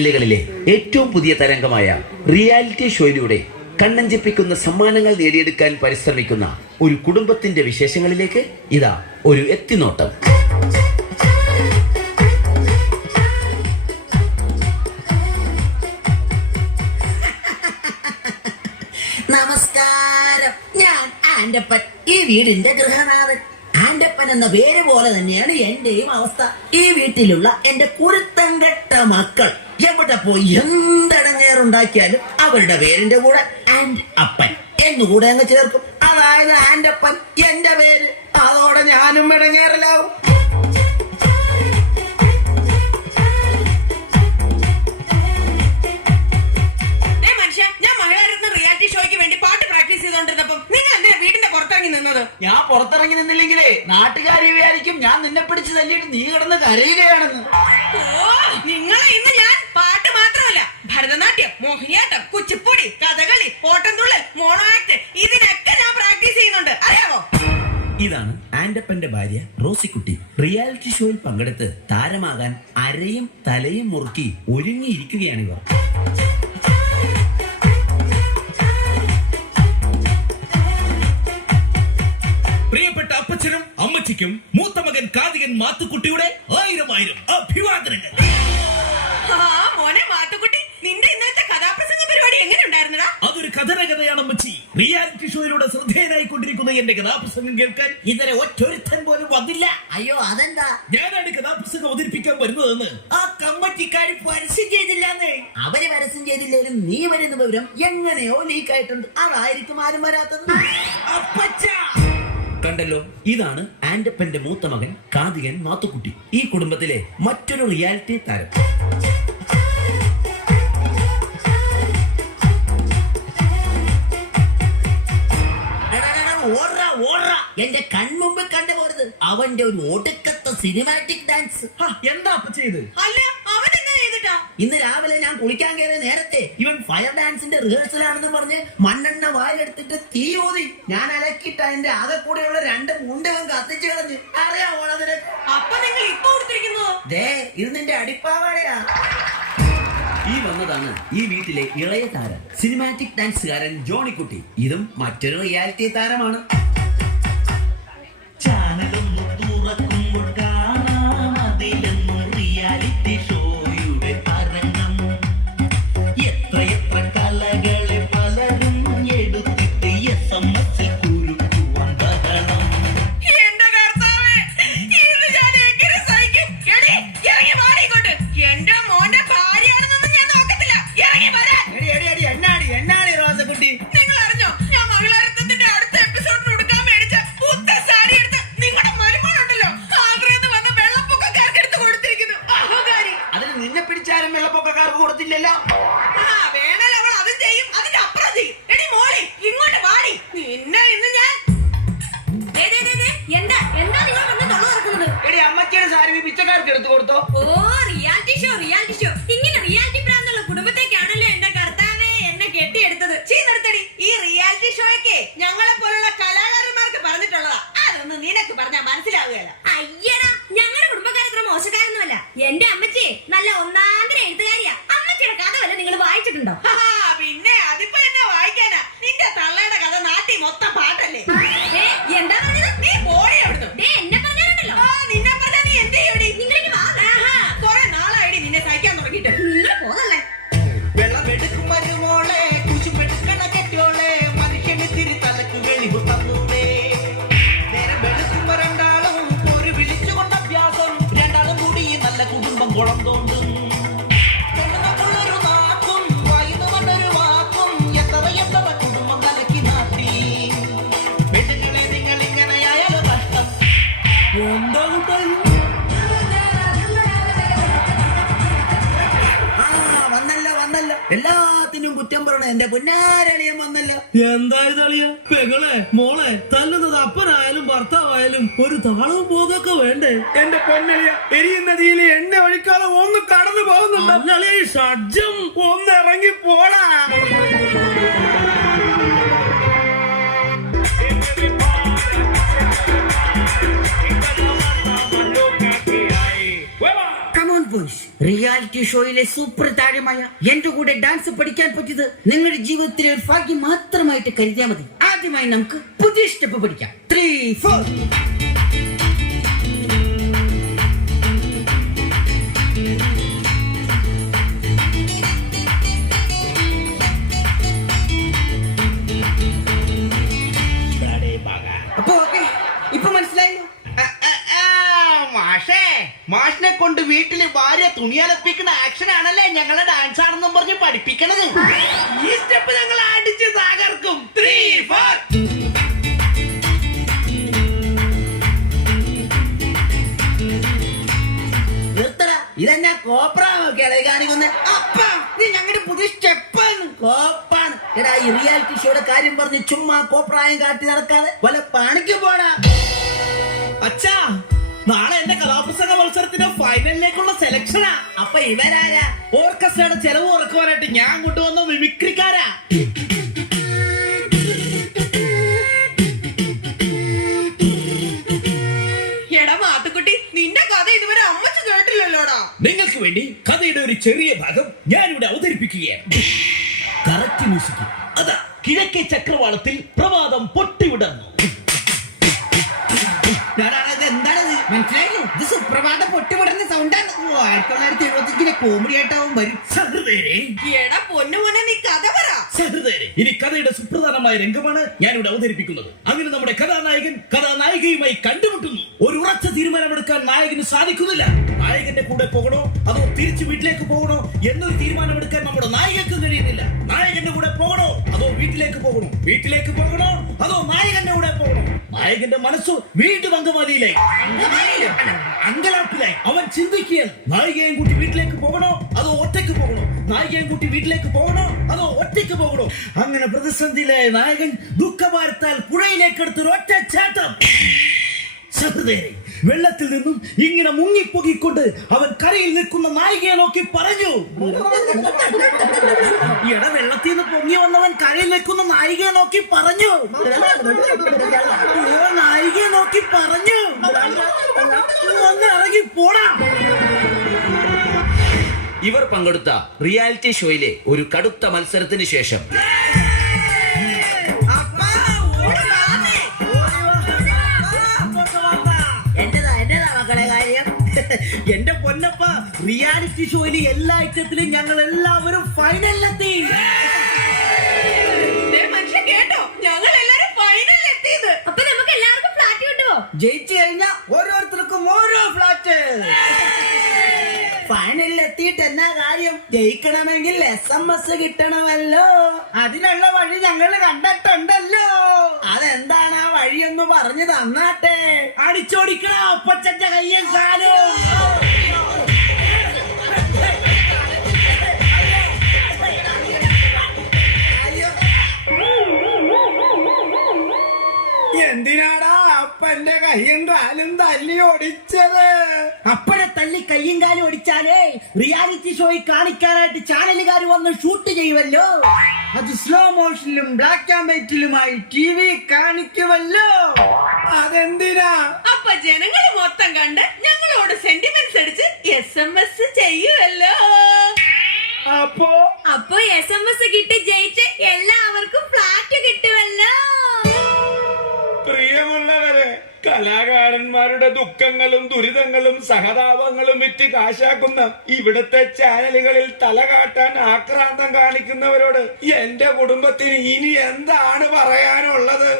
ജില്ലകളിലെ ഏറ്റവും പുതിയ തരംഗമായ റിയാലിറ്റി ഷോയിലൂടെ കണ്ണഞ്ചിപ്പിക്കുന്ന സമ്മാനങ്ങൾ നേടിയെടുക്കാൻ പരിശ്രമിക്കുന്ന ഒരു കുടുംബത്തിന്റെ വിശേഷങ്ങളിലേക്ക് ഇതാ ഒരു എത്തിനോട്ടം. നമസ്കാരം. ഞാൻ ആന്റപ്പൻ ഈ വീടിന്റെ ഗൃഹനാഥൻ. ആന്റപ്പൻ എന്ന പേര് പോലെ തന്നെയാണ് എന്റെയും അവസ്ഥ. ഈ വീട്ടിലുള്ള എന്റെ കുരുത്തം മക്കൾ. എവിടെ പോയി എന്തടങ്ങേറുണ്ടാക്കിയാലും അവരുടെ പേരിന്റെ കൂടെ ആൻഡ് അപ്പൻ. എന്നുകൂടെ അങ്ങ് ചേർക്കും. അതായത് ആൻഡ് അപ്പൻ എന്റെ പേര്. അതോടെ ഞാനും ഇടങ്ങേറലാവും. ദേ മനുഷ്യ ഞാൻ മഹിളാരത്ന റിയാലിറ്റി ഷോയ്ക്ക് വേണ്ടി പാട്ട് പ്രാക്ടീസ് ചെയ്തോണ്ടിരുന്നപ്പം നിങ്ങൾ എന്തിനാ വീടിന്റെ പുറത്തിറങ്ങി നിന്നത്? ഞാൻ പുറത്തിറങ്ങി നിന്നില്ലെങ്കിലേ നാട്ടുകാരി വിചാരിക്കും ഞാൻ നിന്നെ പിടിച്ച് തല്ലിയിട്ട് നീ കിടന്ന് കരയുകയാണെന്ന്. ഓ നിങ്ങളെ ഇന്ന് ഞാൻ ഭരതനാട്യം മോഹിനിയാട്ടം കുച്ചിപ്പുടി കഥകളി ഓട്ടംതുള്ളൽ മോണോ ആക്ട് ഇതിനൊക്കെ ഞാൻ പ്രാക്ടീസ് ചെയ്യുന്നുണ്ട്. അറിയാമോ ഇതാണ് ആൻഡപ്പന്റെ ഭാര്യ റോസിക്കുട്ടി. റിയാലിറ്റി ഷോയിൽ പങ്കെടുത്ത് താരമാകാൻ അരയും തലയും മുറുക്കി ഒരുങ്ങിയിരിക്കുകയാണിവർ പ്രിയപ്പെട്ട അപ്പച്ചനും അമ്മച്ചിക്കും മൂത്ത മകൻ കാതികൻ മാത്തുക്കുട്ടിയുടെ ആയിരം ആയിരം അഭിവാദനങ്ങൾ. ആ മോനെ മാത്തുക്കുട്ടി റിയാലിറ്റി ഷോയിലൂടെ ശ്രദ്ധേയനായിക്കൊണ്ടിരിക്കുന്ന എന്റെ കഥാപ്രസംഗം കേൾക്കാൻ ഇതുവരെ ഒറ്റൊരുത്തൻ പോലും വന്നില്ല. അയ്യോ അതെന്താ? ഞാനാണ് കഥാപ്രസംഗം അവതരിപ്പിക്കാൻ വരുന്നതെന്ന്. ആ കമ്മറ്റിക്കാർ പരസ്യം ചെയ്തില്ലാന്നേ? അവർ പരസ്യം ചെയ്തില്ലേലും നീ വരുന്ന വിവരം എങ്ങനെയോ ലീക്ക് ആയിട്ടുണ്ട് അതായിരിക്കും ആരും വരാത്തത്. അപ്പച്ച! കണ്ടല്ലോ ഇതാണ് ആന്റപ്പന്റെ മൂത്ത മകൻ കാതികൻ മാത്തുക്കുട്ടി. ഈ കുടുംബത്തിലെ മറ്റൊരു റിയാലിറ്റി താരം. എന്റെ കൺമുമ്പ് കണ്ടുപോരുത് അവന്റെ ഒരു ഒടുക്കത്തെ സിനിമാറ്റിക് ഡാൻസ് ഹാ, എന്താ ചെയ്ത്? അല്ല അവൻ എന്നാ ചെയ്തിട്ടാ? ഇന്ന് രാവിലെ ഞാൻ കുളിക്കാൻ കയറിയ നേരത്തെ ഇവൻ ഫയർ ഡാൻസിന്റെ റിഹേഴ്സൽ ആണെന്ന് പറഞ്ഞ് മണ്ണെണ്ണ വായിലെടുത്തിട്ട് തീ ഓതി ഞാൻ അലക്കിട്ട് അതിന്റെ ആകെ കൂടെയുള്ള രണ്ട് മുണ്ടകം കത്തിച്ചു കളഞ്ഞു. അറിയാമോ അതിന്? അപ്പൊ നിങ്ങൾ ഇപ്പൊ കൊടുത്തിരിക്കുന്നു ദേ ഇത് നിന്റെ അടിപ്പാവാടയാ. ഈ വന്നതാണ് ഈ വീട്ടിലെ ഇളയ താരം. സിനിമാറ്റിക് ഡാൻസുകാരൻ ജോണിക്കുട്ടി. ഇതും മറ്റൊരു റിയാലിറ്റി താരമാണ്. ചാനലൊന്നു എടുത്തു കൊടുത്തോ? ഓ റിയാലിറ്റി ഷോ റിയാലിറ്റി ഷോ ഇങ്ങനെ റിയാലിറ്റി ഭ്രാന്തുള്ള കുടുംബത്തേക്കാണല്ലോ എന്റെ കർത്താവേ എന്നെ കെട്ടിയെടുത്തത്. ചീന്നെടുത്തടി ഈ റിയാലിറ്റി ഷോയ്ക്ക് ഞങ്ങളെ പോലുള്ള കലാകാരന്മാർക്ക് പറഞ്ഞിട്ടുള്ളതാ. അതൊന്നും നിനക്ക് പറഞ്ഞാൽ മനസ്സിലാവുകയല്ല. അയ്യടാ ഞങ്ങളുടെ കുടുംബക്കാരത്ര മോശക്കാരൊന്നുമല്ല. എന്റെ അമ്മച്ചി നല്ല ഒന്നാന്തര എഴുത്തുകാരിയാ. അമ്മച്ചിയുടെ കഥ വല്ല നിങ്ങൾ വായിച്ചിട്ടുണ്ടോ? എല്ലാത്തിനും കുറ്റം പറയണ എന്റെ പൊന്നാരളിയൻ വന്നല്ലോ. എന്തായത് അളിയ പെങ്ങളെ മോളെ തല്ലുന്നത് അപ്പനായാലും ഭർത്താവായാലും ഒരു താളവും പോകൊക്കെ വേണ്ടേ? എന്റെ പൊന്നളിയ എരിയ നദിയിൽ എണ്ണ ഒഴിക്കാതെ ഒന്ന് കടന്നു പോകുന്നുണ്ടോ? ഷഡ്ജം ഒന്ന് ഇറങ്ങി പോടാ. റിയാലിറ്റി ഷോയിലെ സൂപ്പർ താരമായ എന്റെ കൂടെ ഡാൻസ് പഠിക്കാൻ പറ്റിയത് നിങ്ങളുടെ ജീവിതത്തിലെ ഒരു ഭാഗ്യം മാത്രമായിട്ട് കരുതിയാൽ മതി. ആദ്യമായി നമുക്ക് പുതിയ സ്റ്റെപ്പ് പഠിക്കാം. ത്രീ ഫോർ ഭാര്യ തുണിയലപ്പിക്കുന്ന ആക്ഷൻ ആണല്ലേ ഞങ്ങളെ ഡാൻസ് ആണെന്നും പറഞ്ഞ് പഠിപ്പിക്കണത്? ഈ സ്റ്റെപ്പ് ഞങ്ങൾ അടിച്ച് തകർക്കും. ഇതെന്നാ കാണിക്കുന്നത് അപ്പ ഇത് ഞങ്ങളുടെ പുതിയ സ്റ്റെപ്പാണ് കോപ്പാണ് എടാ ഈ റിയാലിറ്റി ഷോയുടെ കാര്യം പറഞ്ഞ് ചുമ്മാ കോപ്രായം കാട്ടി നടക്കാതെ വല്ല പണിക്ക് പോടാ. അച്ഛാ നാളെ എന്റെ കലാപുസ്തക മത്സരത്തിന്റെ ഫൈനലിലേക്കുള്ള സെലക്ഷനാ അപ്പൊ ഇവരാരാ? ഓർക്കസ്ട്രയുടെ ചെലവ് ഉറക്കുവാനായിട്ട് ഞാൻ കൊണ്ടുവന്ന മിമിക്രിക്കാരാ. നിങ്ങൾക്ക് വേണ്ടി കഥയുടെ ഒരു ചെറിയ ഭാഗം ഞാനിവിടെ അവതരിപ്പിക്കുകയാണ്. Correct music. അതാ കിഴക്കേ ചക്രവാളത്തിൽ പ്രഭാതം പൊട്ടിവിടർന്നു എന്താണത് മനസ്സിലായില്ലേ ഇത് സുപ്രഭാത പൊട്ടിവിടുന്ന സൗണ്ടാണ് ആയിരത്തി തൊള്ളായിരത്തി എഴുപത്തിയഞ്ചിലെ കോമഡി ആയിട്ടാവും വരും. എടാ പൊന്നു പൊന്നെ നീ കഥ പറ. സഹൃദയരെ ഇനി കഥയുടെ സുപ്രധാനമായ രംഗമാണ് ഞാനിവിടെ അവതരിപ്പിക്കുന്നത്. അങ്ങനെ നമ്മുടെ കഥാനായകൻ കഥാനായികയുമായി കണ്ടുമുട്ടുന്നു. ഒരു ഉറച്ച തീരുമാനമെടുക്കാൻ നായകന് സാധിക്കുന്നില്ല. നായകന്റെ കൂടെ പോകണോ? അതോ തിരിച്ചു വീട്ടിലേക്ക് പോകണോ? എന്നൊരു തീരുമാനമെടുക്കാൻ നമ്മുടെ നായികക്ക് കഴിയുന്നില്ല. നായകന്റെ കൂടെ പോകണോ? അതോ വീട്ടിലേക്ക് പോകണോ? വീട്ടിലേക്ക് പോകണോ? അതോ നായകന്റെ കൂടെ പോകണോ? നായകന്റെ മനസ്സു വീണ്ടും അങ്കമാലിയിലായി. അങ്കലാപ്പിലായി അവൻ ചിന്തിക്കുകയാണ് നായികയും കൂട്ടി വീട്ടിലേക്ക് പോകണോ? അതോ ഒറ്റയ്ക്ക് പോകണോ? നായികയും കൂട്ടി വീട്ടിലേക്ക് പോകണോ? അതോ ഒറ്റയ്ക്ക് പോകണോ? അങ്ങനെ പ്രതിസന്ധിയിലായ നായകൻ ദുഃഖഭാരത്താൽ പുഴയിലേക്ക് എടുത്തൊരു ഒറ്റ ചാട്ടം വെള്ളത്തിൽ നിന്നും ഇങ്ങനെ മുങ്ങിപ്പൊകിക്കൊണ്ട് അവൻ കരയിൽ നിൽക്കുന്ന നായികയെ നോക്കി പറഞ്ഞു. ഇട വെള്ളത്തിൽ നിന്ന് പൊങ്ങി വന്നവൻ കരയിൽ നിൽക്കുന്ന നായികയെ നോക്കി പറഞ്ഞു. നായികയെ നോക്കി പറഞ്ഞു. ഒന്ന് ഇറങ്ങി പോടാ. ഇവർ പങ്കെടുത്ത റിയാലിറ്റി ഷോയിലെ ഒരു കടുത്ത മത്സരത്തിന് ശേഷം. എന്റെ പൊന്നപ്പ റിയാലിറ്റി ഷോയിലെ എല്ലാ ഐറ്റത്തിലും ഞങ്ങൾ എല്ലാവരും ഫൈനലിലെത്തി ജയിച്ചു കഴിഞ്ഞാ ഓരോരുത്തർക്കും ഓരോ ഫ്ലാറ്റ് ഫൈനലിൽ എത്തിയിട്ട് എന്നാ കാര്യം? ജയിക്കണമെങ്കിൽ എസ് എം എസ് കിട്ടണമല്ലോ. അതിനുള്ള വഴി ഞങ്ങൾ കണ്ടിട്ടുണ്ടല്ലോ. അതെന്താണ് ആ വഴിയൊന്ന് പറഞ്ഞു തന്നാട്ടെ. അടിച്ചോടിക്കണ ഒപ്പച്ചന്റെ കയ്യും കാലും. കാലും തല്ലി ഒടിച്ചത് അപ്പഴെ തല്ലി കയ്യും കാലും ഒടിച്ചാലേ റിയാലിറ്റി ഷോയിൽ കാണിക്കാനായിട്ട് ചാനലുകാർ വന്ന് ഷൂട്ട് ചെയ്യുമല്ലോ അത് സ്ലോ മോഷനിലും ബ്ലാക്ക് ആൻഡ് വൈറ്റിലുമായി ടി വി കാണിക്കുമല്ലോ. അതെന്തിനാ? അപ്പൊ ജനങ്ങൾ മൊത്തം കണ്ട് ഞങ്ങളോട് സെന്റിമെന്റ്സ് അടിച്ച് എസ് എം എസ് ചെയ്യുമല്ലോ അപ്പോ? അപ്പോ എസ് എം എസ് കിട്ടി ജയിച്ച് എല്ലാവർക്കും ഫ്ലാറ്റ് കിട്ടുമല്ലോ കലാകാരന്മാരുടെ ദുഃഖങ്ങളും ദുരിതങ്ങളും സഹതാപങ്ങളും വിറ്റ് കാശാക്കുന്ന ഇവിടുത്തെ ചാനലുകളിൽ തല കാട്ടാൻ ആക്രാന്തം കാണിക്കുന്നവരോട് എന്റെ കുടുംബത്തിന് ഇനി എന്താണ് പറയാനുള്ളത്?